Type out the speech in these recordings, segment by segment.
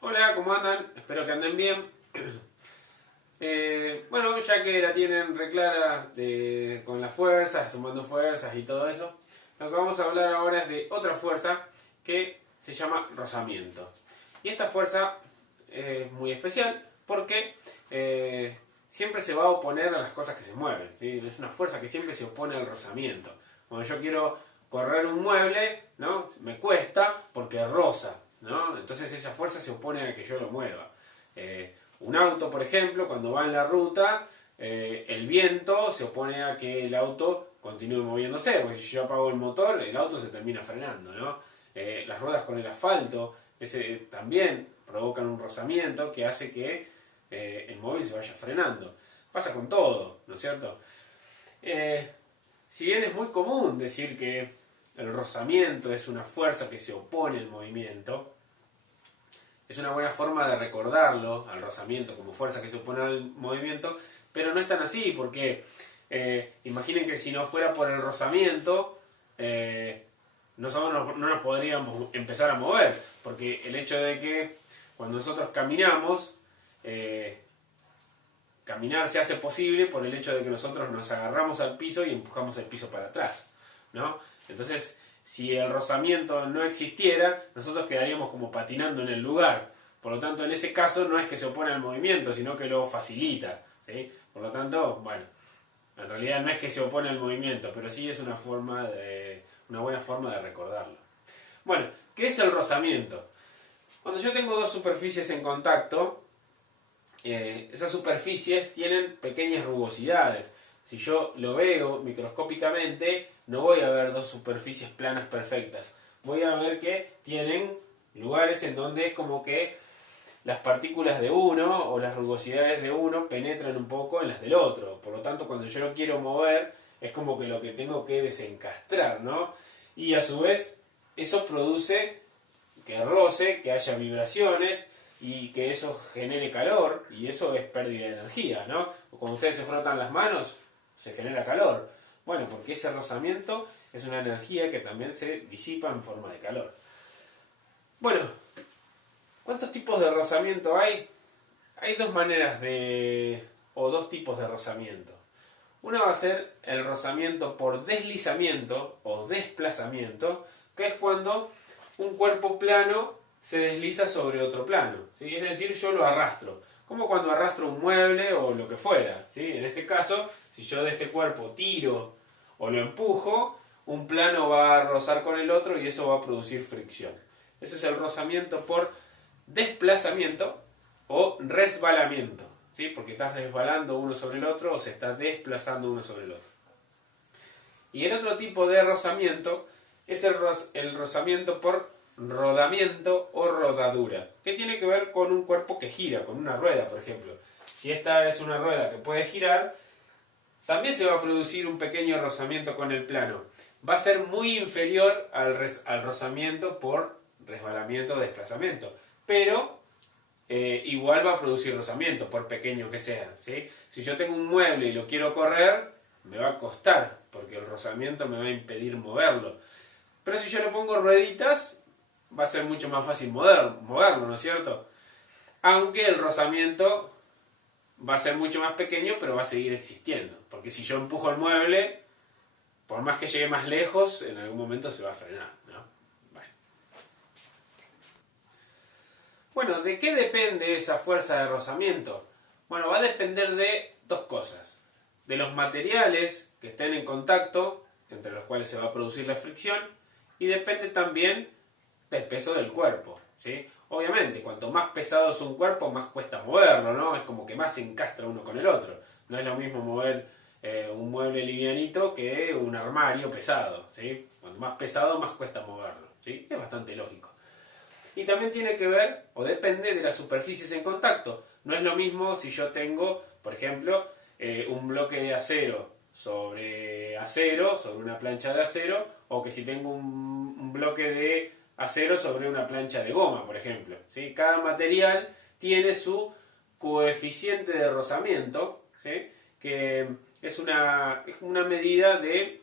Hola, ¿cómo andan? Espero que anden bien. Bueno, ya que la tienen reclara con las fuerzas, sumando fuerzas y todo eso, lo que vamos a hablar ahora es de otra fuerza que se llama rozamiento. Y esta fuerza es muy especial porque siempre se va a oponer a las cosas que se mueven, ¿sí? Es una fuerza que siempre se opone al rozamiento. Cuando yo quiero correr un mueble, ¿no? Me cuesta porque roza, ¿no? Entonces esa fuerza se opone a que yo lo mueva. Un auto, por ejemplo, cuando va en la ruta, el viento se opone a que el auto continúe moviéndose, porque si yo apago el motor, el auto se termina frenando, ¿no? Las ruedas con el asfalto también provocan un rozamiento que hace que el móvil se vaya frenando. Pasa con todo, ¿no es cierto? Si bien es muy común decir que el rozamiento es una fuerza que se opone al movimiento, es una buena forma de recordarlo, al rozamiento, como fuerza que se opone al movimiento, pero no es tan así, porque imaginen que si no fuera por el rozamiento, nosotros no nos podríamos empezar a mover, porque el hecho de que cuando nosotros caminamos, caminar se hace posible por el hecho de que nosotros nos agarramos al piso y empujamos el piso para atrás, ¿no? Entonces, si el rozamiento no existiera, nosotros quedaríamos como patinando en el lugar. Por lo tanto, en ese caso no es que se opone al movimiento, sino que lo facilita, ¿sí? Por lo tanto, bueno, en realidad no es que se opone al movimiento, pero sí es una buena forma de recordarlo. Bueno, ¿qué es el rozamiento? Cuando yo tengo dos superficies en contacto, esas superficies tienen pequeñas rugosidades. Si yo lo veo microscópicamente, no voy a ver dos superficies planas perfectas. Voy a ver que tienen lugares en donde es como que las partículas de uno o las rugosidades de uno penetran un poco en las del otro. Por lo tanto, cuando yo lo quiero mover, es como que lo que tengo que desencastrar, ¿no? Y a su vez, eso produce que roce, que haya vibraciones y que eso genere calor, y eso es pérdida de energía, ¿no? Cuando ustedes se frotan las manos, se genera calor. Bueno, porque ese rozamiento es una energía que también se disipa en forma de calor. Bueno, ¿cuántos tipos de rozamiento hay? Hay dos maneras o dos tipos de rozamiento. Una va a ser el rozamiento por deslizamiento o desplazamiento, que es cuando un cuerpo plano se desliza sobre otro plano, ¿sí? Es decir, yo lo arrastro, como cuando arrastro un mueble o lo que fuera, ¿sí? En este caso, si yo de este cuerpo tiro o lo empujo, un plano va a rozar con el otro y eso va a producir fricción. Ese es el rozamiento por desplazamiento o resbalamiento, ¿sí? Porque estás resbalando uno sobre el otro o se está desplazando uno sobre el otro. Y el otro tipo de rozamiento es el rozamiento por rodamiento o rodadura, que tiene que ver con un cuerpo que gira, con una rueda, por ejemplo. Si esta es una rueda que puede girar, también se va a producir un pequeño rozamiento con el plano. Va a ser muy inferior al rozamiento por resbalamiento o desplazamiento, pero igual va a producir rozamiento, por pequeño que sea, ¿sí? Si yo tengo un mueble y lo quiero correr, me va a costar, porque el rozamiento me va a impedir moverlo. Pero si yo le pongo rueditas, va a ser mucho más fácil moverlo, ¿no es cierto? Aunque el rozamiento va a ser mucho más pequeño, pero va a seguir existiendo. Porque si yo empujo el mueble, por más que llegue más lejos, en algún momento se va a frenar, ¿no? Bueno, ¿de qué depende esa fuerza de rozamiento? Bueno, va a depender de dos cosas. De los materiales que estén en contacto, entre los cuales se va a producir la fricción, y depende también del peso del cuerpo, ¿sí? Obviamente, cuanto más pesado es un cuerpo, más cuesta moverlo, ¿no? Es como que más se encastra uno con el otro. No es lo mismo mover un mueble livianito que un armario pesado, ¿sí? Cuanto más pesado, más cuesta moverlo, ¿sí? Es bastante lógico. Y también tiene que ver, o depende de las superficies en contacto. No es lo mismo si yo tengo, por ejemplo, un bloque de acero sobre una plancha de acero, o que si tengo un bloque de acero sobre una plancha de goma, por ejemplo, ¿sí? Cada material tiene su coeficiente de rozamiento, ¿sí? Que es una medida de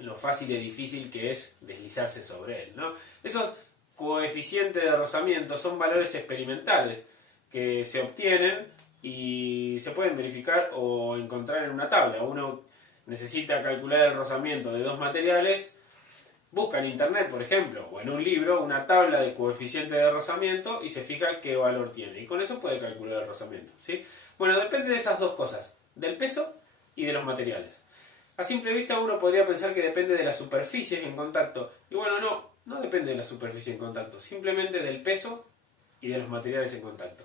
lo fácil y difícil que es deslizarse sobre él, ¿no? Eso coeficiente de rozamiento son valores experimentales que se obtienen y se pueden verificar o encontrar en una tabla. Uno necesita calcular el rozamiento de dos materiales, busca en internet, por ejemplo, o en un libro, una tabla de coeficiente de rozamiento y se fija qué valor tiene. Y con eso puede calcular el rozamiento, ¿sí? Bueno, depende de esas dos cosas, del peso y de los materiales. A simple vista uno podría pensar que depende de las superficies en contacto. Y bueno, no depende de la superficie en contacto, simplemente del peso y de los materiales en contacto.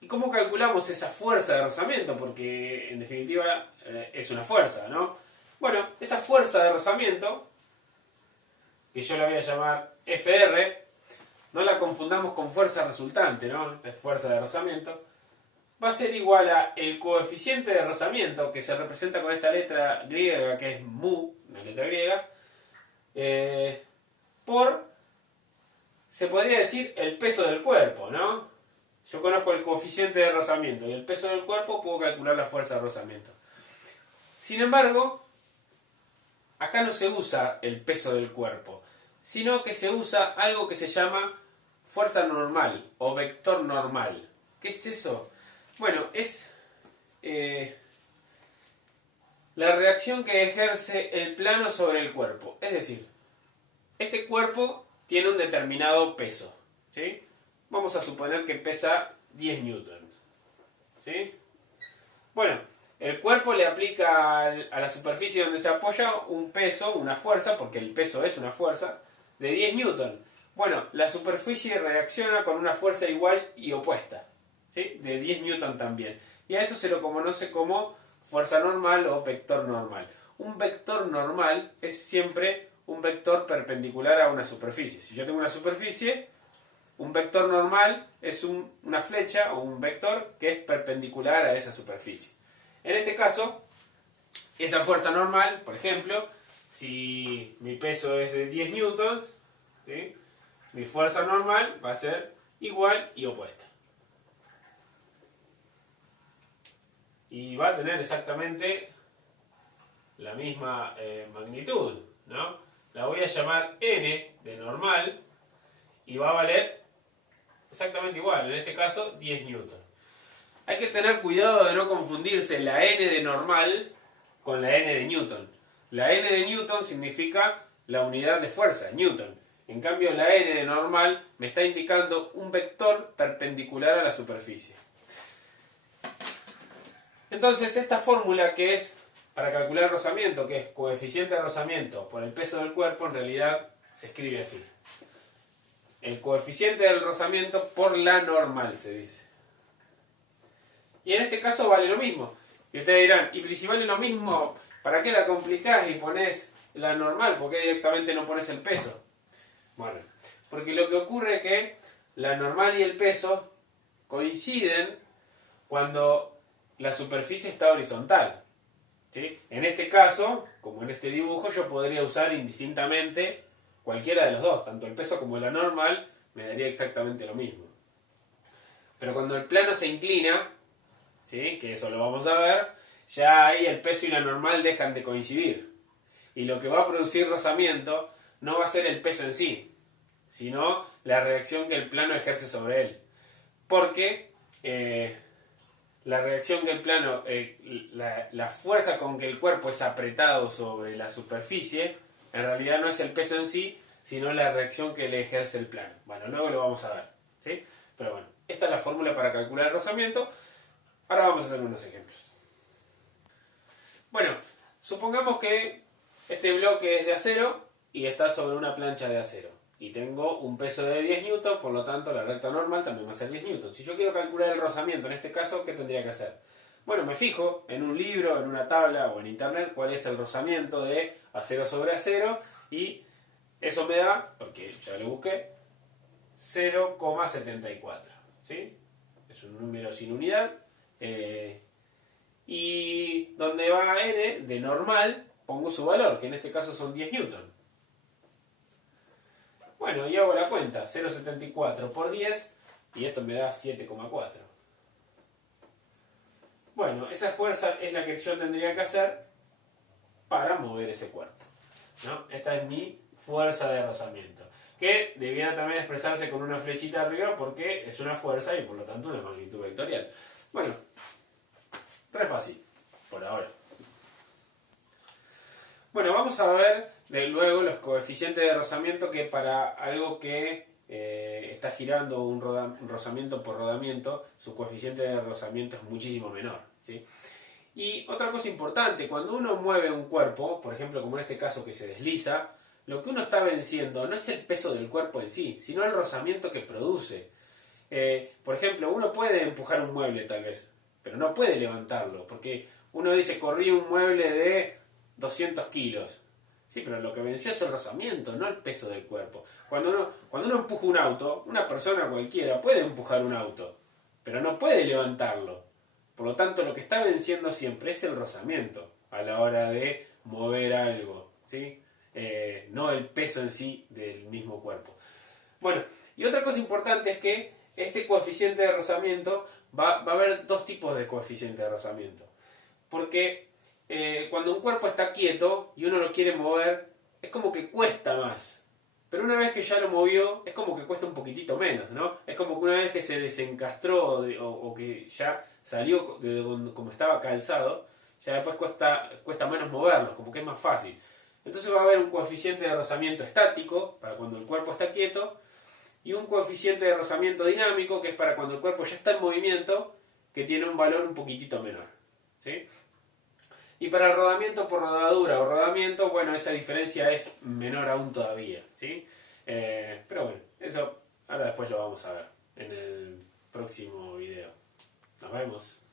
¿Y cómo calculamos esa fuerza de rozamiento? Porque en definitiva es una fuerza, ¿no? Bueno, esa fuerza de rozamiento, que yo la voy a llamar FR, no la confundamos con fuerza resultante, ¿no? Es fuerza de rozamiento. Va a ser igual a el coeficiente de rozamiento, que se representa con esta letra griega, que es mu, una letra griega, por, se podría decir, el peso del cuerpo, ¿no? Yo conozco el coeficiente de rozamiento y el peso del cuerpo, puedo calcular la fuerza de rozamiento. Sin embargo, acá no se usa el peso del cuerpo, sino que se usa algo que se llama fuerza normal o vector normal. ¿Qué es eso? Bueno, es la reacción que ejerce el plano sobre el cuerpo. Es decir, este cuerpo tiene un determinado peso, ¿sí? Vamos a suponer que pesa 10 newtons, ¿sí? Bueno, el cuerpo le aplica a la superficie donde se apoya un peso, una fuerza, porque el peso es una fuerza, de 10 newtons. Bueno, la superficie reacciona con una fuerza igual y opuesta, ¿sí? De 10 newtons también. Y a eso se lo conoce como fuerza normal o vector normal. Un vector normal es siempre un vector perpendicular a una superficie. Si yo tengo una superficie, un vector normal es una flecha o un vector que es perpendicular a esa superficie. En este caso, esa fuerza normal, por ejemplo, si mi peso es de 10 newtons, ¿sí? Mi fuerza normal va a ser igual y opuesta. Y va a tener exactamente la misma magnitud, ¿no? La voy a llamar n de normal y va a valer exactamente igual, en este caso 10 newtons. Hay que tener cuidado de no confundirse la n de normal con la n de newton. La n de newton significa la unidad de fuerza, newton. En cambio, la n de normal me está indicando un vector perpendicular a la superficie. Entonces, esta fórmula que es para calcular el rozamiento, que es coeficiente de rozamiento por el peso del cuerpo, en realidad se escribe así. El coeficiente del rozamiento por la normal, se dice. Y en este caso vale lo mismo. Y ustedes dirán, ¿y si vale lo mismo, para qué la complicás y pones la normal? ¿Por qué directamente no pones el peso? Bueno, porque lo que ocurre es que la normal y el peso coinciden cuando la superficie está horizontal, ¿sí? En este caso, como en este dibujo, yo podría usar indistintamente cualquiera de los dos, tanto el peso como la normal, me daría exactamente lo mismo. Pero cuando el plano se inclina, ¿sí? Que eso lo vamos a ver, ya ahí el peso y la normal dejan de coincidir. Y lo que va a producir rozamiento no va a ser el peso en sí, sino la reacción que el plano ejerce sobre él. Porque la reacción que el plano, la fuerza con que el cuerpo es apretado sobre la superficie, en realidad no es el peso en sí, sino la reacción que le ejerce el plano. Bueno, luego lo vamos a ver, ¿sí? Pero bueno, esta es la fórmula para calcular el rozamiento. Ahora vamos a hacer unos ejemplos. Bueno, supongamos que este bloque es de acero y está sobre una plancha de acero. Y tengo un peso de 10 newtons, por lo tanto la recta normal también va a ser 10 newtons. Si yo quiero calcular el rozamiento en este caso, ¿qué tendría que hacer? Bueno, me fijo en un libro, en una tabla o en internet cuál es el rozamiento de acero sobre acero y eso me da, porque ya lo busqué, 0,74. ¿Sí? Es un número sin unidad. Y donde va n de normal, pongo su valor, que en este caso son 10 newtons. Bueno, y hago la cuenta, 0,74 por 10, y esto me da 7,4. Bueno, esa fuerza es la que yo tendría que hacer para mover ese cuerpo, ¿no? Esta es mi fuerza de rozamiento. que debiera también expresarse con una flechita arriba porque es una fuerza y por lo tanto una magnitud vectorial. Bueno, re fácil, por ahora. Bueno, vamos a ver luego los coeficientes de rozamiento, que para algo que está girando un rozamiento por rodamiento, su coeficiente de rozamiento es muchísimo menor, ¿sí? Y otra cosa importante, cuando uno mueve un cuerpo, por ejemplo como en este caso que se desliza, lo que uno está venciendo no es el peso del cuerpo en sí, sino el rozamiento que produce. Por ejemplo, uno puede empujar un mueble tal vez, pero no puede levantarlo, porque uno dice, corrí un mueble de 200 kilos. Sí, pero lo que venció es el rozamiento, no el peso del cuerpo. Cuando uno empuja un auto, una persona cualquiera puede empujar un auto, pero no puede levantarlo. Por lo tanto, lo que está venciendo siempre es el rozamiento a la hora de mover algo, ¿sí? No el peso en sí del mismo cuerpo. Bueno, y otra cosa importante es que este coeficiente de rozamiento va a haber dos tipos de coeficiente de rozamiento. Porque cuando un cuerpo está quieto y uno lo quiere mover, es como que cuesta más. Pero una vez que ya lo movió, es como que cuesta un poquitito menos, ¿no? Es como que una vez que se desencastró o que ya salió de como estaba calzado, ya después cuesta menos moverlo, como que es más fácil. Entonces va a haber un coeficiente de rozamiento estático, para cuando el cuerpo está quieto, y un coeficiente de rozamiento dinámico, que es para cuando el cuerpo ya está en movimiento, que tiene un valor un poquitito menor, ¿sí? Y para el rodamiento por rodadura o rodamiento, bueno, esa diferencia es menor aún todavía, ¿sí? Pero bueno, eso ahora después lo vamos a ver en el próximo video. Nos vemos.